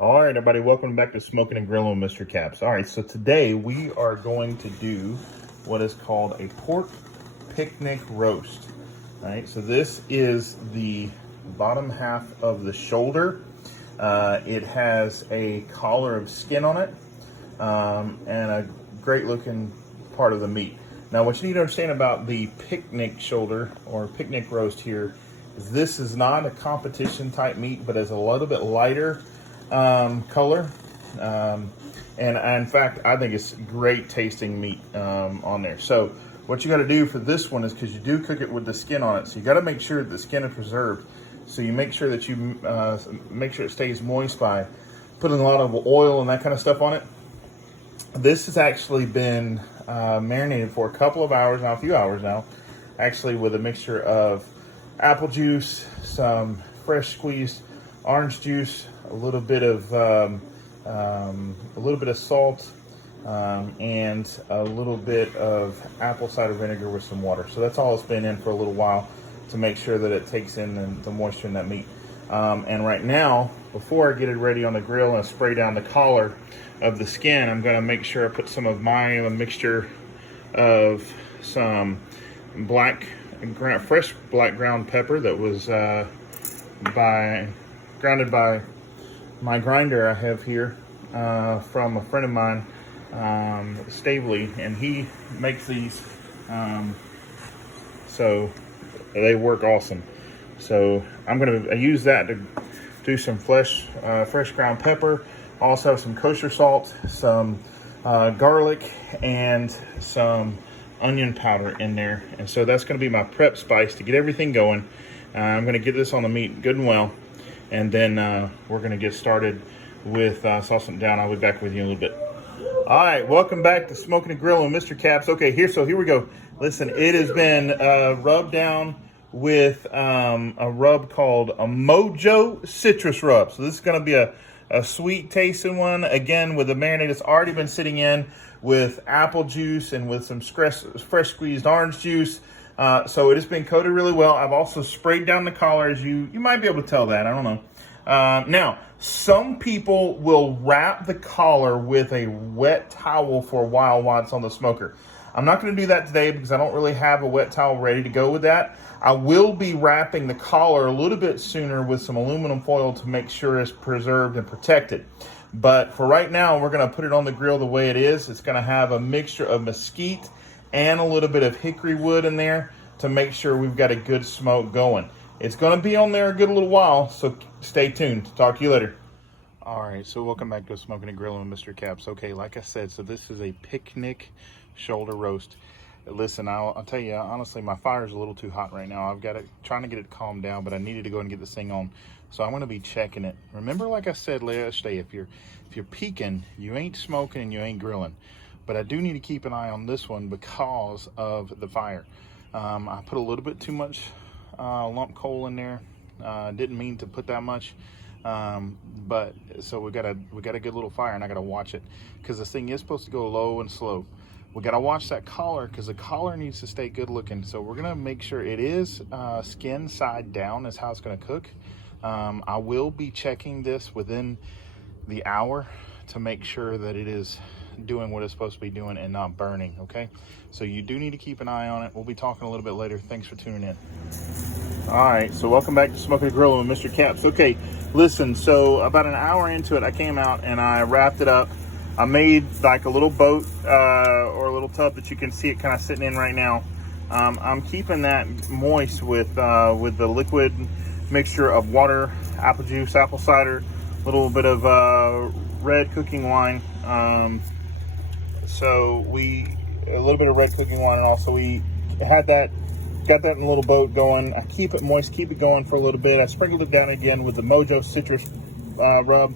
All right, everybody, welcome back to Smoking and Grilling with Mr. Caps. All right, so today we are going to do what is called a pork picnic roast. All right, so this is the bottom half of the shoulder. It has a collar of skin on it and a great looking part of the meat. Now, what you need to understand about the picnic shoulder or picnic roast here is this is not a competition type meat, but is a little bit lighter color, and in fact I think it's great tasting meat on there. So what you got to do for this one is, because you do cook it with the skin on it, so you got to make sure that the skin is preserved. So you make sure that you make sure it stays moist by putting a lot of oil and that kind of stuff on it. This has actually been marinated for a couple of hours now, a few hours now, actually, with a mixture of apple juice, some fresh squeezed orange juice, a little bit of salt, and a little bit of apple cider vinegar with some water. So that's all it's been in for a little while to make sure that it takes in the moisture in that meat. And right now, before I get it ready on the grill and spray down the collar of the skin, I'm going to make sure I put some of my mixture of some fresh black ground pepper that was grounded by my grinder I have here from a friend of mine, Stavely, and he makes these, so they work awesome. So I'm going to use that to do some fresh ground pepper. Also have some kosher salt, some garlic, and some onion powder in there. And so that's going to be my prep spice to get everything going. I'm going to get this on the meat good and well, and then we're going to get started with saucing it down. I'll be back with you in a little bit. All right, welcome back to Smoking and Grilling with Mr. Caps. Okay, here we go. Listen, it has been rubbed down with a rub called a Mojo Citrus Rub. So this is going to be a sweet tasting one, again, with a marinade that's already been sitting in with apple juice and with some fresh squeezed orange juice. So it has been coated really well. I've also sprayed down the collar, as you might be able to tell that. I don't know. Now, some people will wrap the collar with a wet towel for a while it's on the smoker. I'm not going to do that today because I don't really have a wet towel ready to go with that. I will be wrapping the collar a little bit sooner with some aluminum foil to make sure it's preserved and protected. But for right now, we're going to put it on the grill the way it is. It's going to have a mixture of mesquite and a little bit of hickory wood in there to make sure we've got a good smoke going. It's going to be on there a good little while, so stay tuned. Talk to you later. All right, so welcome back to Smoking and Grilling with Mr. Caps. Okay, like I said, so this is a picnic shoulder roast. Listen, I'll tell you, honestly, my fire's a little too hot right now. I've got it, trying to get it calmed down, but I needed to go and get this thing on. So I'm going to be checking it. Remember, like I said yesterday, if you're peeking, you ain't smoking and you ain't grilling. But I do need to keep an eye on this one because of the fire. I put a little bit too much lump coal in there. Didn't mean to put that much. But so we got a good little fire, and I got to watch it because this thing is supposed to go low and slow. We got to watch that collar because the collar needs to stay good looking. So we're going to make sure it is skin side down is how it's going to cook. I will be checking this within the hour to make sure that it is doing what it's supposed to be doing and not burning, okay? So you do need to keep an eye on it. We'll be talking a little bit later. Thanks for tuning in. All right, so welcome back to Smoking and Grilling with Mr. Caps. Okay, listen, so about an hour into it, I came out and I wrapped it up. I made like a little boat or a little tub that you can see it kind of sitting in right now. I'm keeping that moist with the liquid mixture of water, apple juice, apple cider, a little bit of red cooking wine. So a little bit of red cooking wine, and also we got that in a little boat going. I keep it moist, keep it going for a little bit. I sprinkled it down again with the Mojo Citrus rub.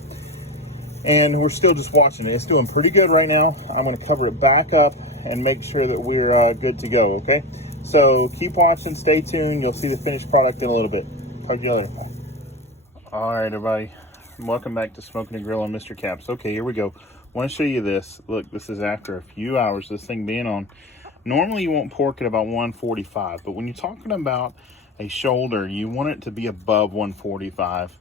And we're still just watching it. It's doing pretty good right now. I'm going to cover it back up and make sure that we're good to go, okay? So keep watching, stay tuned. You'll see the finished product in a little bit. Talk to you later. Bye. All right, everybody. Welcome back to Smoking and Grilling Mr. Caps. Okay, here we go. I want to show you this. Look, this is after a few hours, this thing being on. Normally, you want pork at about 145, but when you're talking about a shoulder, you want it to be above 145.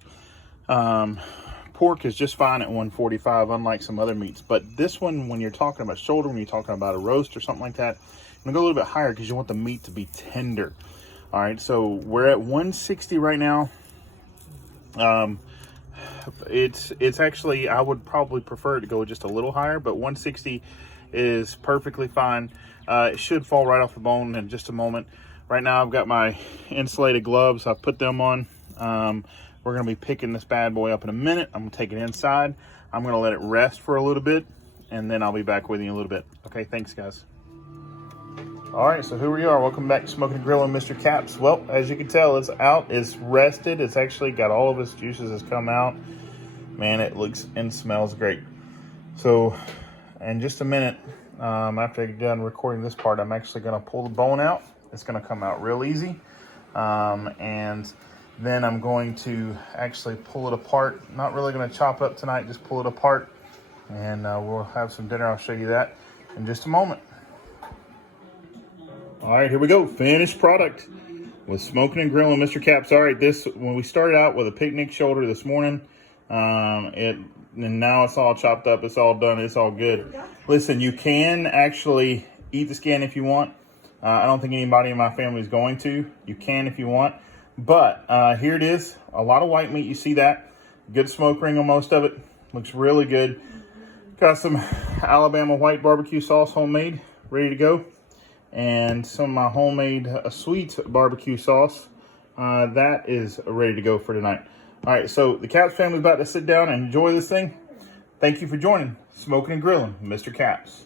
pork is just fine at 145, unlike some other meats. But this one, when you're talking about shoulder, when you're talking about a roast or something like that, I'm gonna go a little bit higher because you want the meat to be tender. All right, so we're at 160 right now. It's actually, I would probably prefer it to go just a little higher, but 160 is perfectly fine. It should fall right off the bone in just a moment. Right now I've got my insulated gloves. I've put them on. We're gonna be picking this bad boy up in a minute. I'm gonna take it inside. I'm gonna let it rest for a little bit, and then I'll be back with you in a little bit. Okay, thanks guys. All right, so here we are. Welcome back to Smoking and Grilling, Mr. Caps. Well, as you can tell, it's out, it's rested. It's actually got all of its juices has come out. Man, it looks and smells great. So in just a minute, after I get done recording this part, I'm actually gonna pull the bone out. It's gonna come out real easy. And then I'm going to actually pull it apart. Not really gonna chop it up tonight, just pull it apart. And we'll have some dinner. I'll show you that in just a moment. All right, here we go. Finished product with Smoking and Grilling, Mr. Caps. All right, when we started out with a picnic shoulder this morning, and now it's all chopped up, it's all done, it's all good. Listen, you can actually eat the skin if you want. I don't think anybody in my family is going to. You can if you want, but here it is. A lot of white meat, you see that. Good smoke ring on most of it. Looks really good. Got some Alabama white barbecue sauce, homemade, ready to go. And some of my homemade sweet barbecue sauce. That is ready to go for tonight. All right, so the Caps family is about to sit down and enjoy this thing. Thank you for joining Smoking and Grilling, Mr. Caps.